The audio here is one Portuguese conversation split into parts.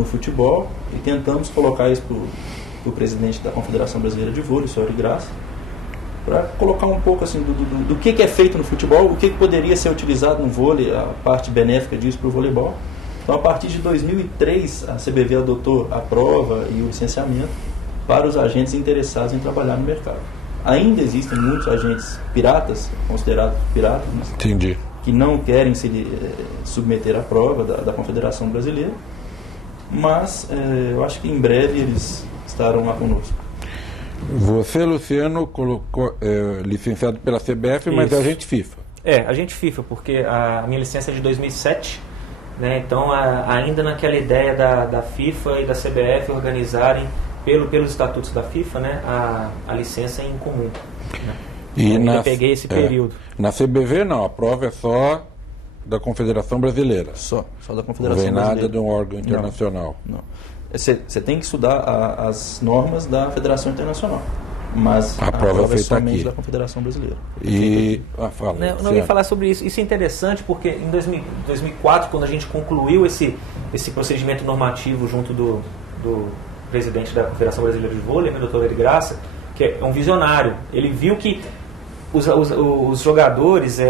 no futebol e tentamos colocar isso para o presidente da Confederação Brasileira de Vôlei, o senhor de Graça, para colocar um pouco assim, do que é feito no futebol, o que poderia ser utilizado no vôlei, a parte benéfica disso para o voleibol. Então, a partir de 2003, a CBV adotou a prova e o licenciamento para os agentes interessados em trabalhar no mercado. Ainda existem muitos agentes piratas, considerados piratas, Entendi. que não querem se submeter à prova da Confederação Brasileira, mas eu acho que em breve eles estarão lá conosco. Você, Luciano, colocou licenciado pela CBF, mas é agente FIFA. Agente FIFA, porque a minha licença é de 2007, né? Então ainda naquela ideia da FIFA e da CBF organizarem pelos estatutos da FIFA, né, a licença em comum. Né? E eu peguei esse período. Na CBV não, a prova é só da Confederação Brasileira. Só da Confederação Brasileira. Não vem nada de um órgão internacional. Não. Você tem que estudar as normas da Federação Internacional, mas a prova é somente aqui da Confederação Brasileira. Fala, eu não ia falar sobre isso. Isso é interessante porque em 2004, quando a gente concluiu esse procedimento normativo junto do presidente da Confederação Brasileira de Vôlei, o Dr. de Graça, que é um visionário, ele viu que os jogadores,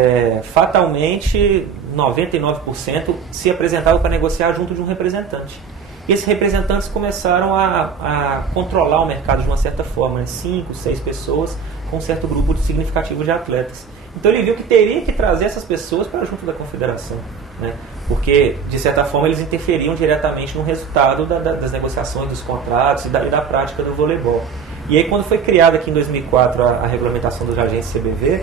fatalmente, 99% se apresentavam para negociar junto de um representante. E esses representantes começaram a controlar o mercado de uma certa forma, né? 5, 6 pessoas com um certo grupo significativo de atletas. Então ele viu que teria que trazer essas pessoas para junto da confederação, né? Porque, de certa forma, eles interferiam diretamente no resultado das negociações, dos contratos e da prática do voleibol. E aí, quando foi criada aqui em 2004 a regulamentação dos agentes CBV,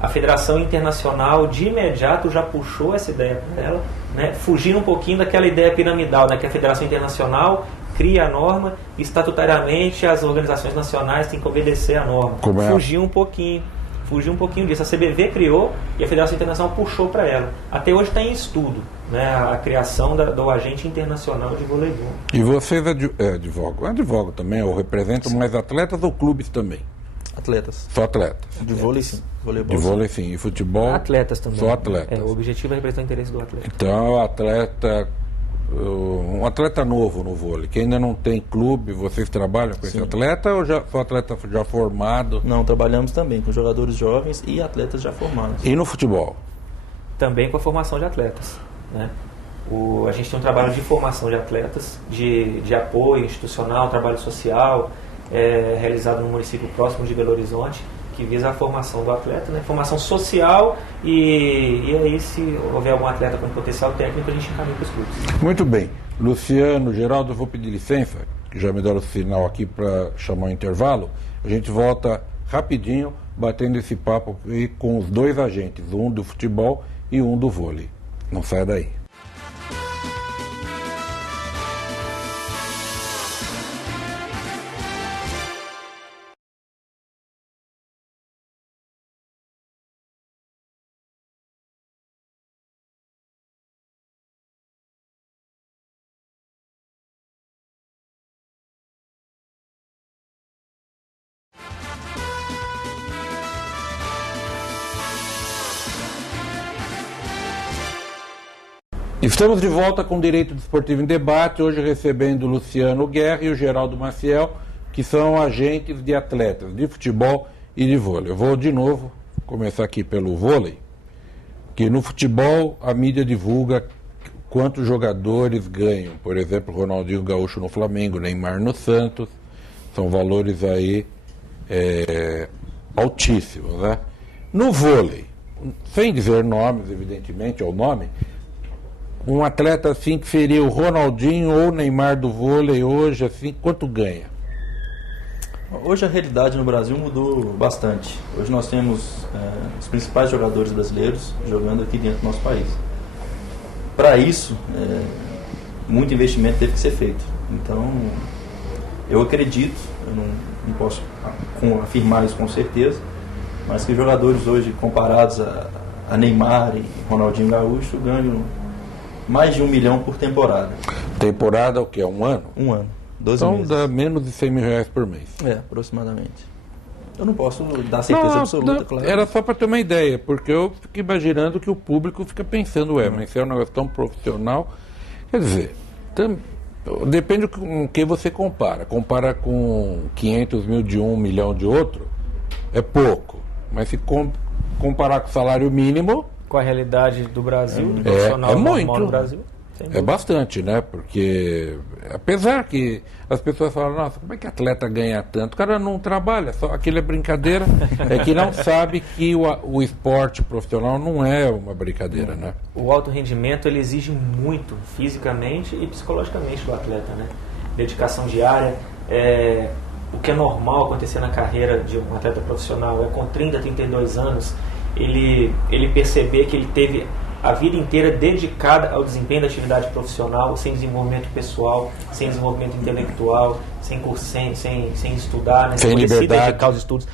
a Federação Internacional de imediato já puxou essa ideia para ela, né, fugindo um pouquinho daquela ideia piramidal, né, que a Federação Internacional cria a norma e estatutariamente as organizações nacionais têm que obedecer à norma. Fugiu um pouquinho disso. A CBV criou e a Federação Internacional puxou para ela. Até hoje está em estudo, né, a criação do agente internacional de voleibol. E vocês advogam também, ou representam mais atletas ou clubes também? Atletas. Só atletas. De vôlei, sim. Voleibol, de vôlei, sim. E futebol? Atletas também. Só atletas. O objetivo é representar o interesse do atleta. Então, um atleta novo no vôlei, que ainda não tem clube, vocês trabalham com esse atleta ou só atleta já formado? Não, trabalhamos também com jogadores jovens e atletas já formados. E no futebol? Também com a formação de atletas, né? A gente tem um trabalho de formação de atletas, de apoio institucional, trabalho social, realizado no município próximo de Belo Horizonte, que visa a formação do atleta, né? Formação social e aí, se houver algum atleta com potencial técnico, a gente encaminha para os clubes. Muito bem. Luciano, Geraldo, eu vou pedir licença, que já me deram o sinal aqui para chamar o intervalo. A gente volta rapidinho, batendo esse papo aí com os dois agentes, um do futebol e um do vôlei. Não saia daí. Estamos de volta com o Direito Desportivo em Debate, hoje recebendo o Luciano Guerra e o Geraldo Maciel, que são agentes de atletas de futebol e de vôlei. Eu vou de novo começar aqui pelo vôlei, que no futebol a mídia divulga quantos jogadores ganham. Por exemplo, Ronaldinho Gaúcho no Flamengo, Neymar no Santos, são valores aí altíssimos, né? No vôlei, sem dizer nomes, evidentemente, é o nome, um atleta assim que seria o Ronaldinho ou o Neymar do vôlei hoje, assim, quanto ganha? Hoje a realidade no Brasil mudou bastante. Hoje nós temos os principais jogadores brasileiros jogando aqui dentro do nosso país. Para isso, muito investimento teve que ser feito. Então, eu acredito, eu não posso afirmar isso com certeza, mas que jogadores hoje comparados a Neymar e Ronaldinho Gaúcho ganham mais de 1 milhão por temporada. Temporada o quê? Um ano? Um ano. 12 então meses. Dá menos de 100 mil reais por mês. Aproximadamente. Eu não posso dar certeza absoluta, claro. Era só para ter uma ideia, porque eu fico imaginando que o público fica pensando, mas se é um negócio tão profissional, quer dizer, Depende com quem você compara. Compara com 500 mil de um, 1 milhão de outro, é pouco. Mas se comparar com o salário mínimo... Com a realidade do Brasil, do profissional normal no Brasil... É bastante, né? Porque, apesar que as pessoas falam, nossa, como é que atleta ganha tanto? O cara não trabalha, só aquilo é brincadeira. É que não sabe que o esporte profissional não é uma brincadeira, né? O alto rendimento, ele exige muito, fisicamente e psicologicamente do atleta, né? Dedicação diária, o que é normal acontecer na carreira de um atleta profissional é com 30, 32 anos, ele perceber que ele teve a vida inteira dedicada ao desempenho da atividade profissional, sem desenvolvimento pessoal, sem desenvolvimento intelectual, sem estudar, né? Sem liberdade. Se dedicar aos estudos,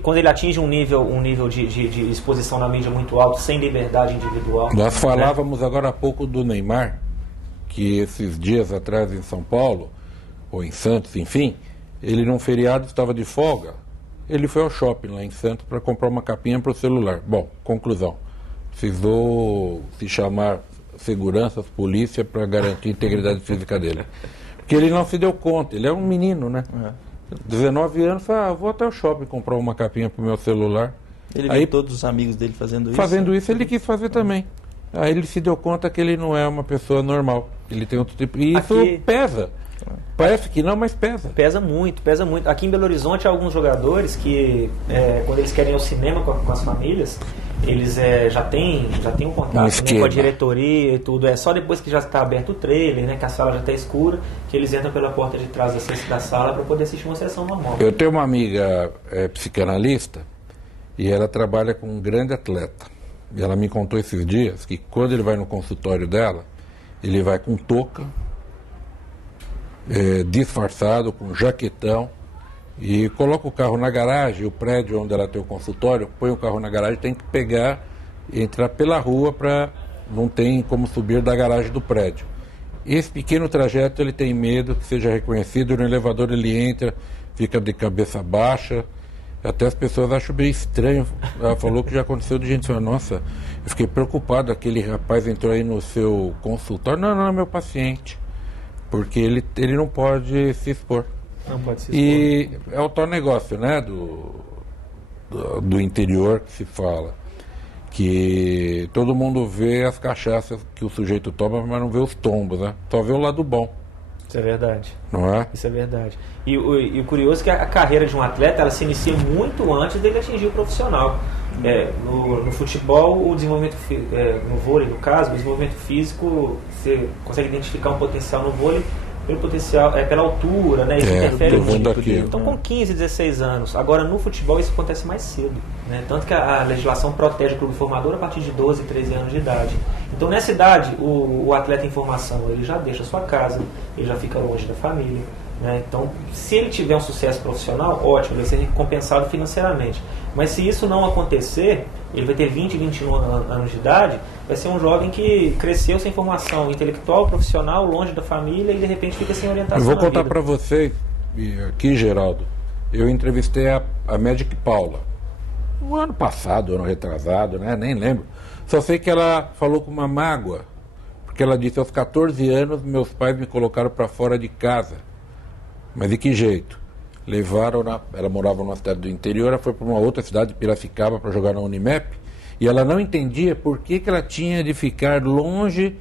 quando ele atinge um nível de exposição na mídia muito alto, sem liberdade individual. Nós falávamos agora há pouco do Neymar, que esses dias atrás em São Paulo, ou em Santos, enfim, ele num feriado estava de folga, ele foi ao shopping lá em Santos para comprar uma capinha para o celular. Bom, conclusão. Precisou se chamar seguranças, polícia, para garantir a integridade física dele. Porque ele não se deu conta, ele é um menino, né? 19 anos, vou até o shopping comprar uma capinha para o meu celular. Ele viu todos os amigos dele fazendo isso? Fazendo isso, ele quis fazer também. Aí ele se deu conta que ele não é uma pessoa normal. Ele tem outro tipo... E isso pesa. Parece que não, mas pesa. Pesa muito, pesa muito. Aqui em Belo Horizonte há alguns jogadores que, quando eles querem ir ao cinema com as famílias, eles já têm um contato com a diretoria e tudo. É só depois que já está aberto o trailer, né, que a sala já está escura, que eles entram pela porta de trás da sala para poder assistir uma sessão normal. Eu tenho uma amiga psicanalista e ela trabalha com um grande atleta. E ela me contou esses dias que quando ele vai no consultório dela, ele vai com touca, disfarçado, com jaquetão, e coloca o carro na garagem, o prédio onde ela tem o consultório, põe o carro na garagem, tem que pegar e entrar pela rua, não tem como subir da garagem do prédio. Esse pequeno trajeto ele tem medo que seja reconhecido, no elevador ele entra, fica de cabeça baixa, até as pessoas acham bem estranho. Ela falou que já aconteceu de gente falar, nossa, eu fiquei preocupado, aquele rapaz entrou aí no seu consultório. Não, é meu paciente. Porque ele não pode se expor. Não pode se expor. E é o tal negócio, né, do interior que se fala, que todo mundo vê as cachaças que o sujeito toma, mas não vê os tombos, né? Só vê o lado bom. Isso é verdade. Não é? Isso é verdade. E o curioso é que a carreira de um atleta, ela se inicia muito antes dele atingir o profissional. No futebol, o desenvolvimento, no vôlei, no caso, o desenvolvimento físico, você consegue identificar um potencial no vôlei pelo potencial, pela altura, né? Isso interfere muito. Então, com 15, 16 anos. Agora, no futebol, isso acontece mais cedo, né? Tanto que a legislação protege o clube formador a partir de 12, 13 anos de idade. Então, nessa idade, o atleta em formação, ele já deixa a sua casa, ele já fica longe da família, né? Então, se ele tiver um sucesso profissional, ótimo, ele vai ser recompensado financeiramente. Mas se isso não acontecer, ele vai ter 20, 21 anos de idade, vai ser um jovem que cresceu sem formação intelectual, profissional, longe da família e de repente fica sem orientação. Eu vou contar para vocês, aqui, Geraldo, eu entrevistei a Magic Paula, no ano passado, ano retrasado, né? Nem lembro. Só sei que ela falou com uma mágoa, porque ela disse, aos 14 anos, meus pais me colocaram para fora de casa. Mas de que jeito? Ela morava numa cidade do interior, ela foi para uma outra cidade, Piracicaba, para jogar na Unimep, e ela não entendia por que ela tinha de ficar longe